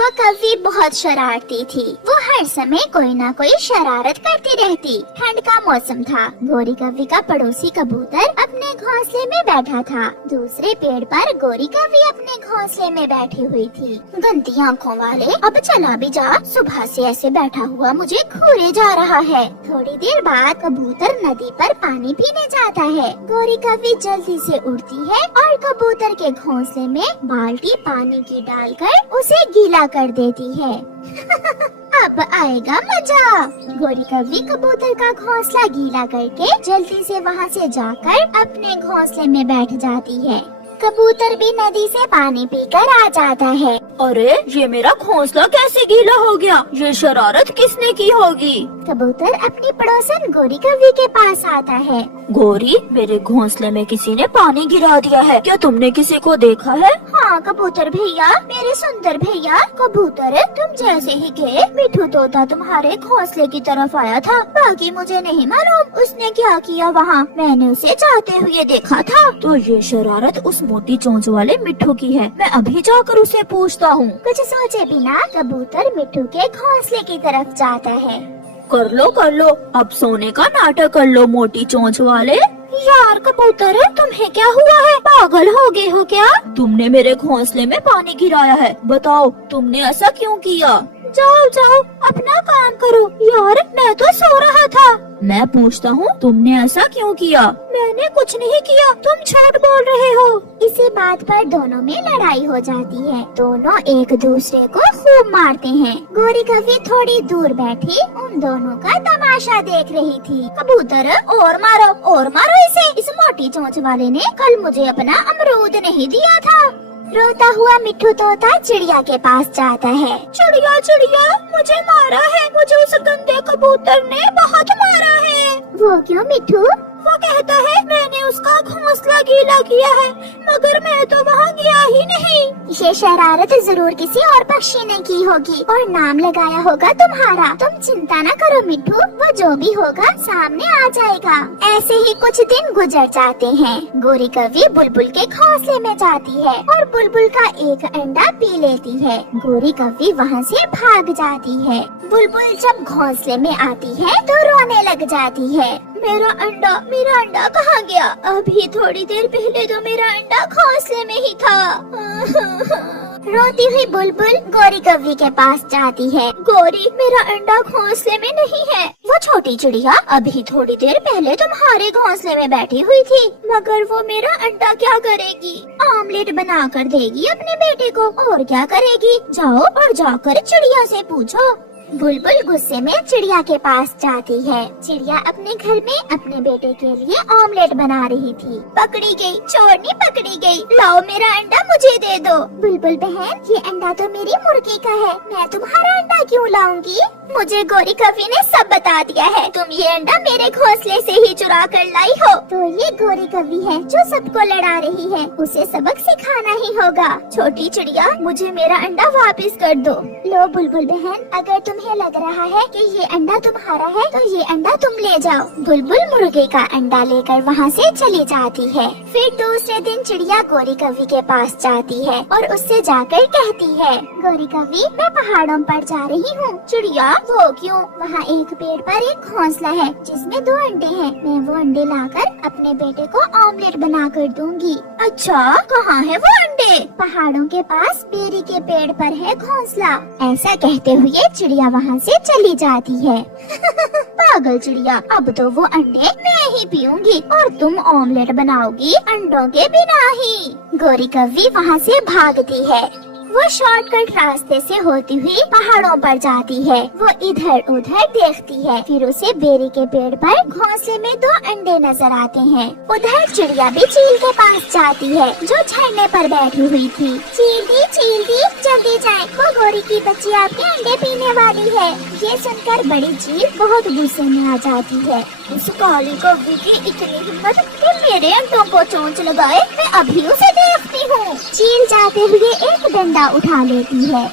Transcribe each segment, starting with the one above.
वो कौवी बहुत शरारती थी। वो हर समय कोई ना कोई शरारत करती रहती। ठंड का मौसम था। गोरी कौवी का पड़ोसी कबूतर अपने घोंसले में बैठा था। दूसरे पेड़ पर गोरी कौवी अपने घोंसले में बैठी हुई थी। गंदी आँखों वाले, अब चला भी जा, सुबह से ऐसे बैठा हुआ मुझे घूरे जा रहा है। थोड़ी देर बाद कबूतर नदी पर पानी पीने जाता है। गोरी कौवी जल्दी से उड़ती है और कबूतर के घोंसले में बाल्टी पानी की डालकर उसे गीला कर देती है। अब आएगा मजा। गोरी कौवी कबूतर का घोंसला गीला करके जल्दी से वहाँ से जाकर अपने घोंसले में बैठ जाती है। कबूतर भी नदी से पानी पीकर आ जाता है। अरे ये मेरा घोंसला कैसे गीला हो गया? ये शरारत किसने की होगी? कबूतर अपनी पड़ोसन गोरी कौवी के पास आता है। गोरी, मेरे घोंसले में किसी ने पानी गिरा दिया है। क्या तुमने किसी को देखा है? हाँ कबूतर भैया, मेरे सुंदर भैया। कबूतर, तुम जैसे ही गए मिठू तोता तुम्हारे घोंसले की तरफ आया था। बाकी मुझे नहीं मालूम उसने क्या किया वहाँ। मैंने उसे जाते हुए देखा था। तो ये शरारत उस मोटी चोंच वाले मिठू की है। मैं अभी जाकर उसे पूछता हूँ। कुछ सोचे बिना कबूतर मिठू के घोंसले की तरफ जाता है। कर लो, अब सोने का नाटक कर लो मोटी चोंच वाले। यार कबूतर, तुम्हें क्या हुआ है? पागल हो गए हो क्या? तुमने मेरे घोंसले में पानी गिराया है। बताओ तुमने ऐसा क्यों किया? जाओ अपना काम करो। यार मैं तो सो रहा था। मैं पूछता हूँ, तुमने ऐसा क्यों किया? मैंने कुछ नहीं किया, तुम झूठ बोल रहे हो। इसी बात पर दोनों में लड़ाई हो जाती है। दोनों एक दूसरे को खूब मारते हैं। गोरी कौवी थोड़ी दूर बैठी उन दोनों का तमाशा देख रही थी। कबूतर, और मारो इसे। इस मोटी चोंच वाले ने कल मुझे अपना अमरूद नहीं दिया था। रोता हुआ मिठू तोता चिड़िया के पास जाता है। चिड़िया, मुझे मारा है। मुझे उस गंदे कबूतर ने बहुत मारा है। वो क्यों मिठू? वो कहता है मैंने उसका घोंसला गीला किया है, मगर मैं तो वहाँ गया ही नहीं। ये शरारत जरूर किसी और पक्षी ने की होगी और नाम लगाया होगा तुम्हारा। तुम चिंता न करो मिठू, वो जो भी होगा सामने आ जाएगा। ऐसे ही कुछ दिन गुजर जाते हैं। गोरी कौवी बुलबुल के घोंसले में जाती है और बुलबुल का एक अंडा पी लेती है। गोरी कौवी वहाँ से भाग जाती है। बुलबुल जब घोंसले में आती है तो रोने लग जाती है। मेरा अंडा कहाँ गया? अभी थोड़ी देर पहले तो मेरा अंडा घोंसले में ही था। रोती हुई बुलबुल गोरी कौवी के पास जाती है। गोरी, मेरा अंडा घोंसले में नहीं है। वो छोटी चिड़िया अभी थोड़ी देर पहले तुम्हारे घोंसले में बैठी हुई थी, मगर वो मेरा अंडा क्या करेगी? ऑमलेट बना कर देगी अपने बेटे को, और क्या करेगी? जाओ और जाकर चिड़िया से पूछो। बुलबुल गुस्से में चिड़िया के पास जाती है। चिड़िया अपने घर में अपने बेटे के लिए ऑमलेट बना रही थी। पकड़ी गई, चोरनी पकड़ी गई। लाओ मेरा अंडा मुझे दे दो। बुलबुल बहन, ये अंडा तो मेरी मुर्गी का है, मैं तुम्हारा अंडा क्यों लाऊंगी? मुझे गोरी कौवी ने सब बता दिया है। तुम ये अंडा मेरे घोंसले से ही चुरा कर लाई हो। तो ये गोरी कौवी है जो सबको लड़ा रही है, उसे सबक सिखाना ही होगा। छोटी चिड़िया, मुझे मेरा अंडा वापस कर दो। लो बुलबुल बहन, अगर तुम्हें लग रहा है कि ये अंडा तुम्हारा है तो ये अंडा तुम ले जाओ। बुलबुल मुर्गे का अंडा लेकर वहाँ से चली जाती है। फिर दूसरे दिन चिड़िया गोरी कौवी के पास जाती है और उससे जाकर कहती है, गोरी कौवी, मैं पहाड़ों पर जा रही हूँ। चिड़िया, वो क्यों? वहाँ एक पेड़ पर एक घोंसला है जिसमें 2 अंडे हैं। मैं वो अंडे लाकर अपने बेटे को ऑमलेट बना कर दूंगी। अच्छा, कहाँ है वो अंडे? पहाड़ों के पास बेरी के पेड़ पर है घोंसला। ऐसा कहते हुए चिड़िया वहाँ से चली जाती है। पागल चिड़िया, अब तो वो अंडे मैं ही पीऊंगी और तुम ऑमलेट बनाओगी अंडों के बिना ही। गोरी कौवी वहाँ से भागती है। वो शॉर्टकट रास्ते से होती हुई पहाड़ों पर जाती है। वो इधर उधर देखती है। फिर उसे बेरी के पेड़ पर घोंसले में 2 अंडे नजर आते हैं। उधर चिड़िया भी चील के पास जाती है जो झरने पर बैठी हुई थी। चील दी, जल्दी जाए, वो गोरी की बच्ची आपके अंडे पीने वाली है। ये सुनकर बड़ी चील बहुत गुस्से में आ जाती है। उस काली कौवी की इतनी हिम्मत कि मेरे अंडों को चोंच लगाए, मैं अभी उसे देखती हूँ। चील जाते हुए एक डंडा उठा लेती है।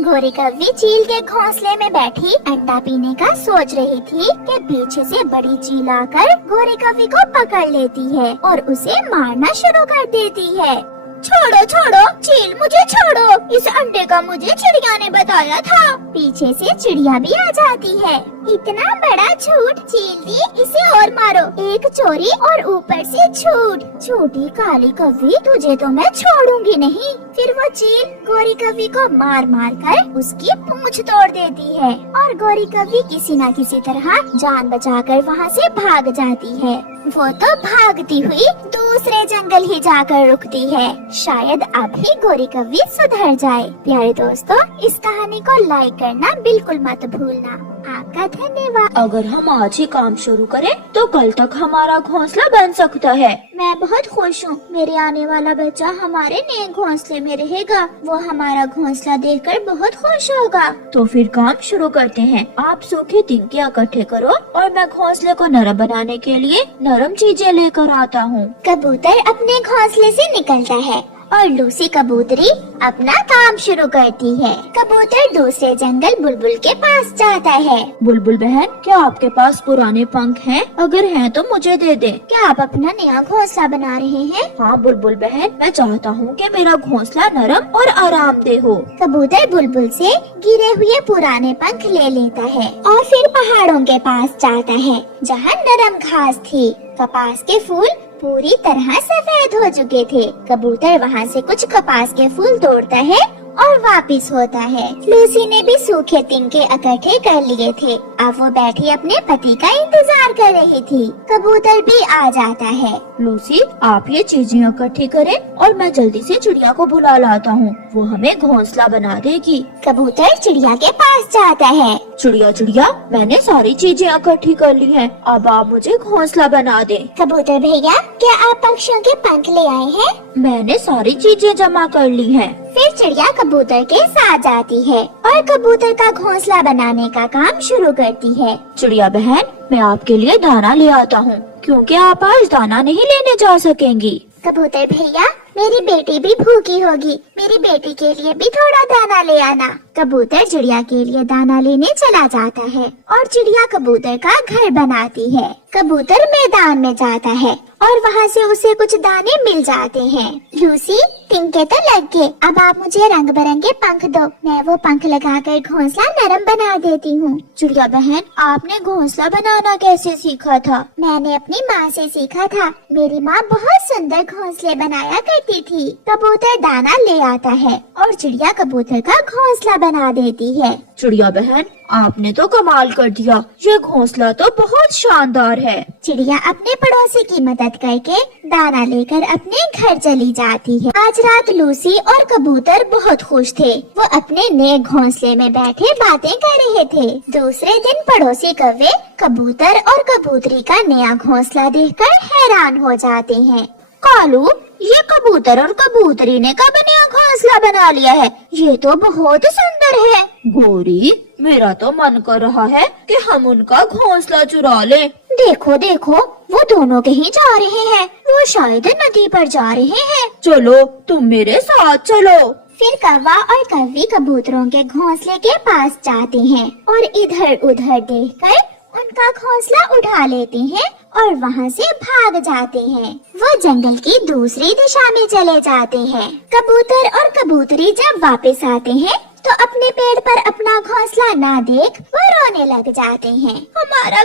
गोरी कौवी चील के घोंसले में बैठी अंडा पीने का सोच रही थी कि पीछे से बड़ी चील आकर गोरी कौवी को पकड़ लेती है और उसे मारना शुरू कर देती है। छोड़ो छोड़ो चील, मुझे छोड़ो, इस अंडे का मुझे चिड़िया ने बताया था। पीछे से चिड़िया भी आ जाती है। इतना बड़ा झूठ, चील दी, इसे और मारो। एक चोरी और ऊपर से झूठ। छोटी काली कव्वी, तुझे तो मैं छोड़ूंगी नहीं। फिर वो चील गोरी कव्वी को मार मार कर उसकी पूंछ तोड़ देती है और गोरी कव्वी किसी न किसी तरह जान बचाकर वहाँ से भाग जाती है। वो तो भागती हुई दूसरे जंगल ही जाकर रुकती है। शायद अब ही गोरी कव्वी सुधर जाए। प्यारे दोस्तों, इस कहानी को लाइक करना बिल्कुल मत भूलना। आपका धन्यवाद। अगर हम आज ही काम शुरू करें तो कल तक हमारा घोंसला बन सकता है। मैं बहुत खुश हूँ। मेरे आने वाला बच्चा हमारे नए घोंसले में रहेगा। वो हमारा घोंसला देखकर बहुत खुश होगा। तो फिर काम शुरू करते हैं। आप सूखे तिनके इकट्ठे करो और मैं घोंसले को नरम बनाने के लिए नरम चीजें लेकर आता हूँ। कबूतर अपने घोंसले से निकलता है और लूसी कबूतरी अपना काम शुरू करती है। कबूतर दूसरे जंगल बुलबुल के पास जाता है। बुलबुल बहन, क्या आपके पास पुराने पंख हैं? अगर हैं तो मुझे दे दे। क्या आप अपना नया घोंसला बना रहे हैं? हाँ बुलबुल बहन, मैं चाहता हूँ कि मेरा घोंसला नरम और आरामदेह हो। कबूतर बुलबुल से गिरे हुए पुराने पंख ले लेता है और फिर पहाड़ों के पास जाता है जहाँ नरम घास थी। कपास के फूल पूरी तरह सफेद हो चुके थे। कबूतर वहाँ से कुछ कपास के फूल तोड़ता है और वापिस होता है। लूसी ने भी सूखे तिनके इकट्ठे कर लिए थे। अब वो बैठी अपने पति का इंतजार कर रही थी। कबूतर भी आ जाता है। लूसी, आप ये चीजें इकट्ठी करें और मैं जल्दी से चिड़िया को बुला लाता हूँ। वो हमें घोंसला बना देगी। कबूतर चिड़िया के पास जाता है। चिड़िया चिड़िया, मैंने सारी चीजें इकट्ठी कर ली हैं। अब आप मुझे घोंसला बना दें। कबूतर भैया, क्या आप पक्षियों के पंख ले आए हैं? मैंने सारी चीजें जमा कर ली हैं। फिर चिड़िया कबूतर के साथ जाती है और कबूतर का घोंसला बनाने का काम शुरू करती है। चिड़िया बहन, मैं आपके लिए दाना ले आता हूँ क्योंकि आप आज दाना नहीं लेने जा सकेंगी। कबूतर भैया, मेरी बेटी भी भूखी होगी। मेरी बेटी के लिए भी थोड़ा दाना ले आना। कबूतर चिड़िया के लिए दाना लेने चला जाता है और चिड़िया कबूतर का घर बनाती है। कबूतर मैदान में जाता है और वहाँ से उसे कुछ दाने मिल जाते हैं। लूसी, तिनके तो लग गए। अब आप मुझे रंग बिरंगे पंख दो। मैं वो पंख लगाकर घोंसला नरम बना देती हूँ। चिड़िया बहन, आपने घोंसला बनाना कैसे सीखा था? मैंने अपनी माँ से सीखा था। मेरी माँ बहुत सुंदर घोंसले बनाया करती थी। कबूतर दाना ले आता है और चिड़िया कबूतर का घोंसला बना देती है। चिड़िया बहन, आपने तो कमाल कर दिया। ये घोंसला तो बहुत शानदार है। चिड़िया अपने पड़ोसी की मदद करके दाना लेकर अपने घर चली जाती है। आज रात लूसी और कबूतर बहुत खुश थे। वो अपने नए घोंसले में बैठे बातें कर रहे थे। दूसरे दिन पड़ोसी कौवे कबूतर और कबूतरी का नया घोंसला देखकर हैरान हो जाते हैं। कालू, ये कबूतर और कबूतरी ने कब नया घोंसला बना लिया है? ये तो बहुत सुंदर है। गोरी, मेरा तो मन कर रहा है कि हम उनका घोंसला चुरा लें। देखो देखो, वो दोनों कहीं जा रहे हैं। वो शायद नदी पर जा रहे हैं। चलो, तुम मेरे साथ चलो। फिर कौवा और कौवी कबूतरों के घोंसले के पास जाते हैं और इधर उधर देखकर उनका घोंसला उठा लेते हैं और वहाँ से भाग जाते हैं। वो जंगल की दूसरी दिशा में चले जाते हैं। कबूतर और कबूतरी जब वापस आते हैं तो अपने पेड़ पर अपना घोंसला ना देख वो रोने लग जाते हैं। हमारा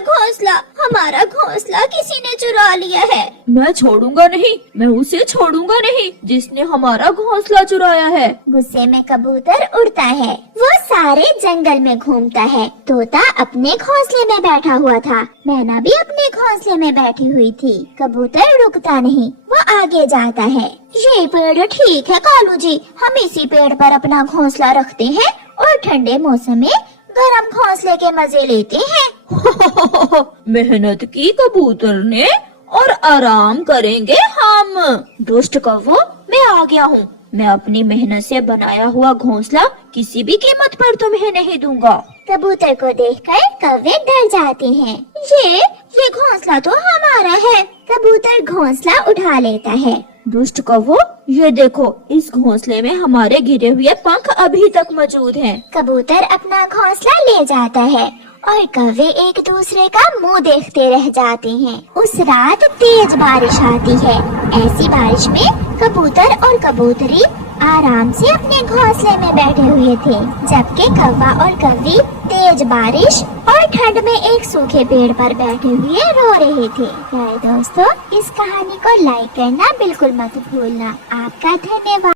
घोंसला किसी ने चुरा लिया है। मैं छोड़ूंगा नहीं, मैं उसे छोड़ूंगा नहीं जिसने हमारा घोंसला चुराया है। गुस्से में कबूतर उड़ता है। वो सारे जंगल में घूमता है। तोता अपने घोंसले में बैठा हुआ था। मैना भी अपने घोंसले में बैठी हुई थी। कबूतर रुकता नहीं, वो आगे जाता है। ये पेड़ ठीक है कालू जी, हम इसी पेड़ पर अपना घोंसला रखते हैं और ठंडे मौसम में गरम घोंसले के मजे लेते हैं। मेहनत की कबूतर ने और आराम करेंगे हम। दुष्ट कौवो, मैं आ गया हूँ। मैं अपनी मेहनत से बनाया हुआ घोंसला किसी भी कीमत पर तुम्हें नहीं दूंगा। कबूतर को देखकर कौवे डर जाते हैं। ये घोंसला तो हमारा है। कबूतर घोंसला उठा लेता है। दुष्ट कौवो, ये देखो, इस घोंसले में हमारे गिरे हुए पंख अभी तक मौजूद हैं। कबूतर अपना घोंसला ले जाता है और कौवे एक दूसरे का मुंह देखते रह जाते हैं। उस रात तेज बारिश आती है। ऐसी बारिश में कबूतर और कबूतरी आराम से अपने घोंसले में बैठे हुए थे, जबकि कौवा और कौवी तेज बारिश और ठंड में एक सूखे पेड़ पर बैठे हुए रो रहे थे। प्यारे दोस्तों, इस कहानी को लाइक करना बिल्कुल मत भूलना। आपका धन्यवाद।